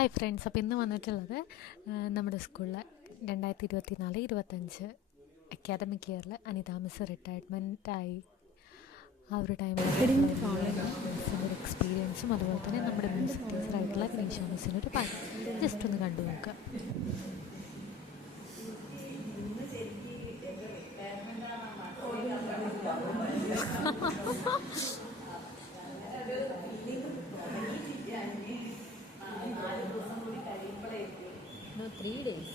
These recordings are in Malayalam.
ഹായ് ഫ്രണ്ട്സ്, അപ്പോൾ ഇന്ന് വന്നിട്ടുള്ളത് നമ്മുടെ സ്കൂളിലെ 2024-25 അക്കാദമിക് ഇയറിൽ അനിത മിസ് റിട്ടയർമെൻറ്റായി ആ ഒരു ടൈമിൽ മിസ്സിൻ്റെ ഒരു എക്സ്പീരിയൻസും അതുപോലെ തന്നെ നമ്മുടെ മ്യൂസിക് ടീച്ചറായിട്ടുള്ള വിനീഷ മിസ്സിൻ്റെ ഒരു പാട്ട് ജസ്റ്റ് ഒന്ന് കണ്ടു നോക്കുക. No, 3 days.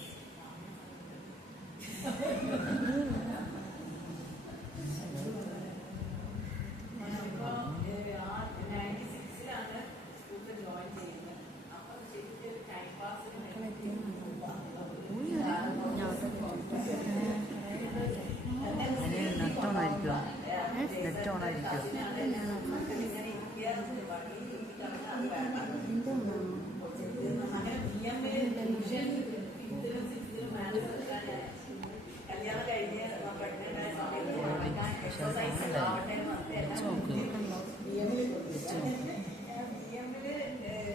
കല്യാണം കഴിഞ്ഞ് പ്രഗ്നൻ്റായ സമയത്ത്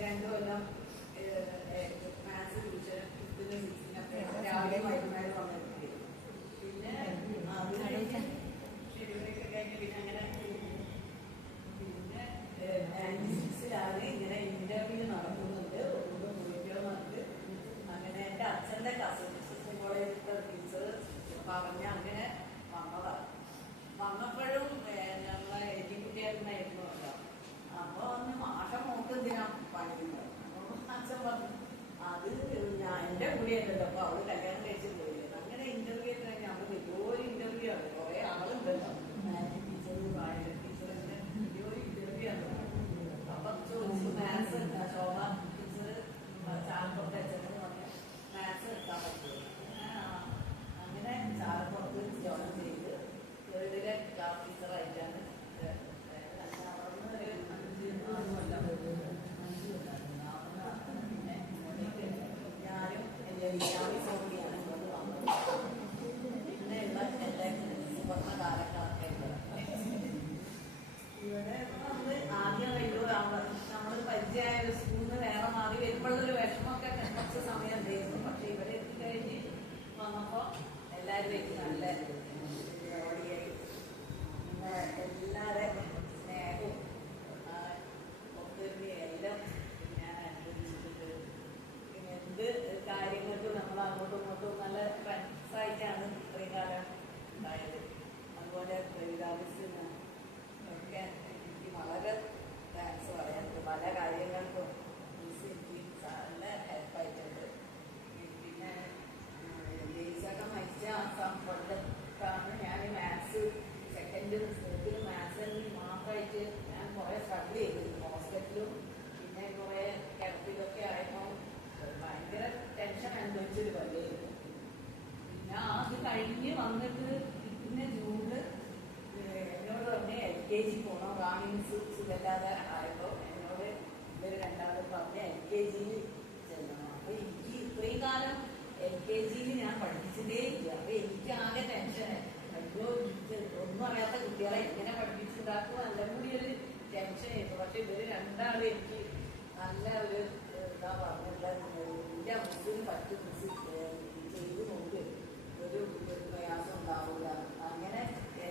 രണ്ടു കൊല്ലം മാത്സ് ടീച്ചർ ഫിഫ്തിനും സിക്സ്തിനൊക്കെ രാവിലെ വൈകുന്നേരം സമയത്ത് പിന്നെ ഷെഡ്യൂളൊക്കെ കഴിഞ്ഞ് പിന്നെ അങ്ങനെ പിന്നെ 96-ലാണ് ഇങ്ങനെ ഇന്റർവ്യൂ നടക്കുന്നുണ്ട്. ഒന്നും പോയിട്ടോന്നുണ്ട്. അങ്ങനെ എൻ്റെ അച്ഛൻ്റെ കസിൻ കോളേജിലത്തെ ടീച്ചർ പറഞ്ഞ് അങ്ങനെ വന്നതാണ്. വന്നപ്പോഴും ഞങ്ങളെ എഡ്യൂക്കേറ്ററിനായിരുന്നു കേട്ടോ. അപ്പോൾ ഒന്ന് മാഷ മോക്ക് എന്തിനാ പഠിക്കുന്നത്? അപ്പോൾ അച്ഛൻ പറഞ്ഞു അത് ഞാൻ എൻ്റെ കൂടിയല്ലോ. അപ്പോൾ അവള് കല്യാണം കഴിച്ച് പോയില്ലേ. അങ്ങനെ ഇന്റർവ്യൂ കഴിഞ്ഞ് നമ്മൾ വലിയൊരു ഇന്റർവ്യൂ ആണ്. കുറേ ആളുണ്ടല്ലോ. ടീച്ചർ പായൽ ടീച്ചർ വലിയൊരു ഇന്റർവ്യൂ ആണ്. അപ്പം ചോദിച്ചു മാത്സ് ശോഭ ടീച്ചർ ചാലപ്പുറത്ത് അച്ഛനെന്ന് പറഞ്ഞ മാത്സ് എടുക്കാൻ പറ്റുമോ? അങ്ങനെ ചാലപ്പുറത്ത് ജോയിൻ ചെയ്ത് തേർഡിലെ ക്ലാസ് ടീച്ചറായിട്ടാണ് പിന്നെ ഞാനും എൻ്റെ വിദ്യാഭ്യാസ സൗകര്യമാണ് കൊണ്ട് വന്നത്. പിന്നെയുള്ള എൻ്റെ സുവർണ്ണ കാലക്കാർക്കായിട്ട് ഇവിടെ നമ്മള് ആദ്യം നമ്മൾ പരിചയമായ ഒരു സ്കൂളിൽ നിന്ന് വേറെ മാറി വരുമ്പോഴൊരു വിഷമമൊക്കെ കുറച്ച് സമയം ഉണ്ടായിരുന്നു. പക്ഷെ ഇവിടെ എത്തിക്കഴിഞ്ഞ് വന്നപ്പോൾ എല്ലാവരും എനിക്ക് നല്ല ഓടിയായി എല്ലാവരും സ്നേഹവും ഒത്തൊരുമയും എല്ലാം ഞാൻ അനുഭവിച്ചിട്ടുണ്ട്. പിന്നെ എന്ത് കാര്യങ്ങൾക്കും നമ്മൾ അങ്ങോട്ടും ഇങ്ങോട്ടും നല്ല ഫ്രണ്ട്സായിട്ടാണ് ഇത്രയും കാലം ഉണ്ടായത്. അതുപോലെ പ്രവിതാമിസിന് ഒക്കെ എനിക്ക് വളരെ താങ്ക്സ് പറയാനുണ്ട്. പല കാര്യങ്ങൾക്കും മിസ് എനിക്ക് നല്ല ഹെൽപ്പായിട്ടുണ്ട്. പിന്നെ ജയിച്ചൊക്കെ മരിച്ച കൊല്ലത്താണ് ഞാൻ മാത്സ് സെക്കൻഡ് തേർഡിൽ മാത്സ് മാത്രമായിട്ട് ഞാൻ കുറേ സ്ട്രഗിൾ ചെയ്തിരുന്നു. ഹോസ്പിറ്റലും പിന്നെ കുറേ കിടപ്പിലൊക്കെ ആയപ്പോൾ ഭയങ്കര ടെൻഷൻ അനുഭവിച്ചൊരു കൊല്ലമായിരുന്നു. പിന്നെ അത് കഴിഞ്ഞ് വന്നിട്ട് പിന്നെ ജൂണിൽ എന്നോട് പറഞ്ഞ് LKG പോകണം. റാണി മിസ് സുഖമില്ലാതെ ആയപ്പോൾ എന്നോട് ഇവർ രണ്ടാമത് പറഞ്ഞ് LKGയിൽ ചെല്ലണം. അപ്പൊ എനിക്ക് ഇത്രയും കാലം LKGയിൽ ഞാൻ പഠിപ്പിച്ചിട്ടേ ഇല്ല. അപ്പൊ എനിക്ക് ആകെ ടെൻഷൻ. അയ്യോ ഒന്നും അറിയാത്ത കുട്ടികളെ എങ്ങനെ പഠിപ്പിച്ചുണ്ടാക്കും എല്ലാം കൂടി ഒരു ടെൻഷനായിരുന്നു. പക്ഷെ ഇവര് രണ്ടാളും എനിക്ക് നല്ല ഒരു എന്താ പറഞ്ഞില്ല, എന്റെ മുസ്സിന് പറ്റും മിസ് ചെയ്ത് നോക്ക്, ഒരു പ്രയാസം ഉണ്ടാവില്ല. അങ്ങനെ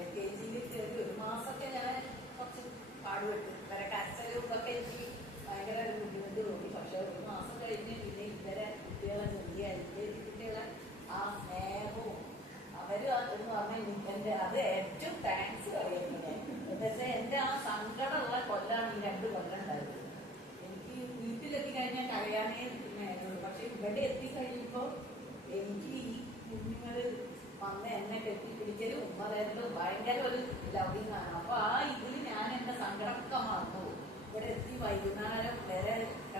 LKGയിൽ കയറി ഒരു മാസമൊക്കെ ഞാൻ കുറച്ച് പാടുപെട്ടു. ഇവരെ കരച്ചലും ഒക്കെ എനിക്ക് ഭയങ്കര ഒരു ബുദ്ധിമുട്ട് തോന്നി. പക്ഷെ ഒരു മാസം കഴിഞ്ഞ് പിന്നെ ഇവരെ കുട്ടികളെ ചെറിയ LKG കുട്ടികളെ ആ സ്നേഹവും അവര് എന്ന് പറഞ്ഞാൽ എന്റെ അത് ഏറ്റവും താങ്ക്സ് പറയുന്നത്. പക്ഷേ എന്റെ ആ സങ്കടമുള്ള കൊല്ലാണ് ഈ 2 കൊല്ലം ഉണ്ടായത്. എനിക്ക് വീട്ടിലെത്തി കഴിഞ്ഞാൽ കഴിയാനേ നേരുള്ളൂ. പക്ഷെ ഇവിടെ എത്തിക്കഴിയുമ്പോൾ എനിക്ക് ഈ കുഞ്ഞുങ്ങള് വന്ന് എന്നെ കെട്ടിപ്പിടിക്കലും ഉമ്മ തരലും ഭയങ്കര ഒരു ലവിങ് ആണ്. അപ്പൊ ആ ഇതിൽ ഞാൻ എന്റെ സങ്കടമൊക്കെ മറന്നു. ഇവിടെ എത്തി വൈകുന്നേരം വരെ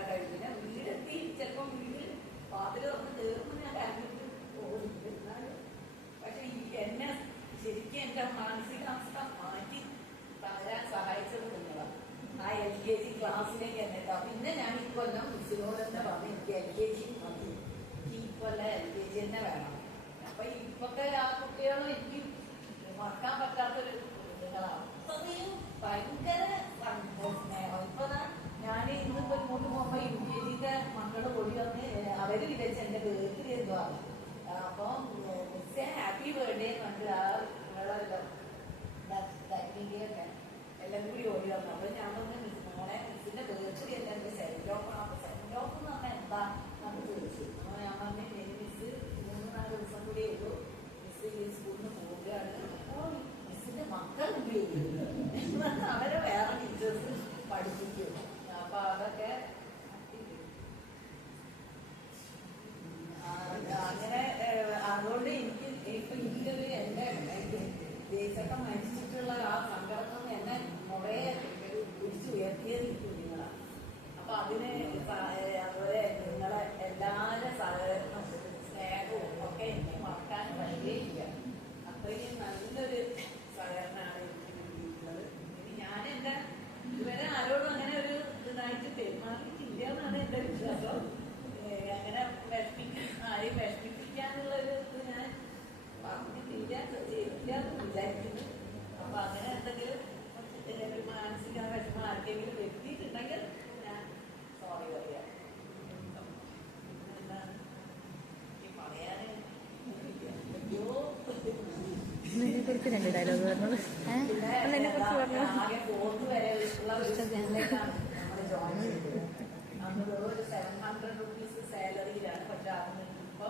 കഴിഞ്ഞ വീടെത്തി ചിലപ്പോൾ വീട്ടിൽ വാതിൽ തുറന്ന് കയറുമ്പോൾ ഞാൻ കരഞ്ഞിട്ട് പോകുന്നുണ്ട്. എന്നാലും പക്ഷെ എന്നെ ശരിക്കും എന്റെ മാനസികാവസ്ഥ മാറ്റി തരാൻ സഹായിച്ചത് നിങ്ങളാണ്. ആ LKG ക്ലാസ്സിലേക്ക് എന്നിട്ടാ. പിന്നെ ഞാൻ ഇക്കൊല്ലം മിസ്സിനോട് തന്നെ പറഞ്ഞു എനിക്ക് LKG മതി, ഈ കൊല്ലം LKG തന്നെ വേണം. അപ്പൊ ഇപ്പൊക്കെ ആ കുട്ടികളും എനിക്ക് മറക്കാൻ പറ്റാത്തൊരു കുട്ടികളാണ്. അത്രയും ഭയങ്കര സ്നേഹം. ഇപ്പൊ ഞാൻ ഇന്നിപ്പോ ഇങ്ങോട്ട് പോകുമ്പോ UKGന്റെ മക്കള് പൊടി അവര് വിചാരിച്ച എന്റെ ബർത്ത്ഡേ എന്തോ ആണ്. അപ്പൊ മിസ്സേ ഹാപ്പി ബർത്ത്ഡേ എന്ന് പറഞ്ഞിട്ട് ആ ഒക്കെ എല്ലാം കൂടി ഓടി വന്നു. അപ്പൊ ഞാൻ പറഞ്ഞു മിസ് മോളെ മിസ്സിന്റെ ബർത്ത്ഡേ അല്ല എന്റെ സെൻഡ് ഓഫ് ആണ്. അപ്പൊ സെൻഡ് ഓഫ് എന്ന് പറഞ്ഞാൽ എന്താ എന്ന് ചോദിച്ചു. അപ്പൊ ഞാൻ പറഞ്ഞു മിസ് 3-4 ദിവസം കൂടി ഉള്ളൂ, മിസ് ഈ സ്കൂളിൽ നിന്ന് പോവുകയാണ്. അപ്പൊ മിസ്സിന്റെ മക്കളുണ്ട് അവരെ വേറെ ടീച്ചേഴ്സ് പഠിപ്പിക്കും. അപ്പൊ അതൊക്കെ അങ്ങനെ അതുകൊണ്ട് എനിക്ക് ഇപ്പൊ എനിക്കൊരു എന്റെ ദേശമൊക്കെ മരിച്ചിട്ടുള്ള ആ സങ്കടത്തിൽ എന്നെ കുറെ പിടിച്ചുയർത്തിയത് കുഞ്ഞുങ്ങളാണ്. അപ്പൊ അതിന് അതുപോലെ നിങ്ങളെ എല്ലാവരുടെ സഹകരണം സ്നേഹവും ഒക്കെ എനിക്ക് മറക്കാൻ കഴിയുകയില്ല. അത്രയും നല്ലൊരു സഹകരണമാണ് എനിക്ക് കിട്ടിയിട്ടുള്ളത്. ഇനി ഞാൻ എന്റെ ഇതുവരെ ആരോടും അങ്ങനെ ഒരു ഇതായിട്ട് പെരുമാറിയിട്ടില്ല എന്നാണ് എന്റെ വിശ്വാസം. അങ്ങനെ ആരെയും വിഷമിപ്പിക്കാനുള്ള ഒരു ഇത് ഞാൻ പറഞ്ഞിട്ടില്ല, ചെയ്തില്ല എന്ന് വിചാരിക്കുന്നു. അപ്പൊ അങ്ങനെ എന്തെങ്കിലും ഒരു മാനസിക വിഷമം ആർക്കെങ്കിലും വരുത്തിയിട്ടുണ്ടെങ്കിൽ ഞാൻ സോറി പറയാം. എന്താണ് ഈ പറയാന് കുറിച്ച് 2 ഡയലോഗ് പറഞ്ഞത്. ആകെ 4th വരെ ഉള്ള ഒരു സ്കൂളിലേക്കാണ് നമ്മൾ ജോയിൻ ചെയ്തത്. അന്ന് ഒരു 700 rupees സാലറിയിലാണ്. പക്ഷെ അന്ന് ഇപ്പൊ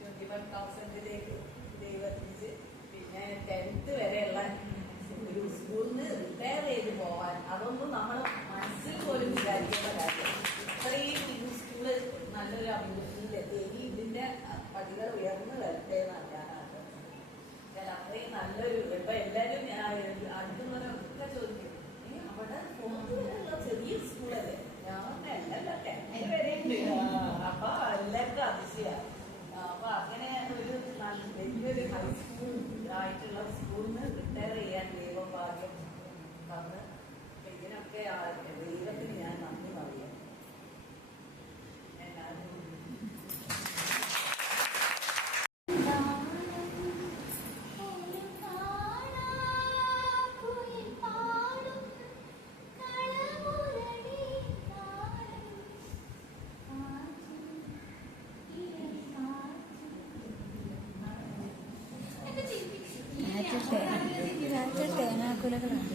25,000 ദൈവത്തിച്ച് പിന്നെ 10th വരെയുള്ള ഒരു സ്കൂളിൽ നിന്ന് റിട്ടയർ ചെയ്ത് പോവാൻ അതൊന്നും നമ്മൾ മനസ്സിൽ പോലും വിചാരിക്കേണ്ട കാര്യം. ഇത്രയും ഈ സ്കൂള് നല്ലൊരു അഭിവൃദ്ധിയിലെത്തി. ഇനി ഇതിന്റെ പടികൾ ഉയർന്നു വരട്ടെ എന്നാണ് ഞാൻ ആഗ്രഹിച്ചത്. അത്രയും നല്ലൊരു ഇപ്പൊ എല്ലാവരും അടുത്തുള്ളവരൊക്കെ ചോദിക്കും അവിടെ 4th വരെയുള്ള ചെറിയ സ്കൂളല്ലേ. ഞാൻ അല്ലല്ല 10th വരെ ഉണ്ട്. അപ്പൊ എല്ലാവർക്കും അതിശയാണ്. അപ്പൊ അങ്ങനെ ഒരു വലിയൊരു ഹൈസ്കൂൾ ആയിട്ടുള്ള സ്കൂളിൽ നിന്ന് റിട്ടയർ ചെയ്യാൻ ദൈവം ഭാഗ്യം തന്ന് ഇതിനൊക്കെ ദൈവത്തിന് ഞാൻ നന്ദി പറയാം. തേങ്ങാക്കുലകളുണ്ട്.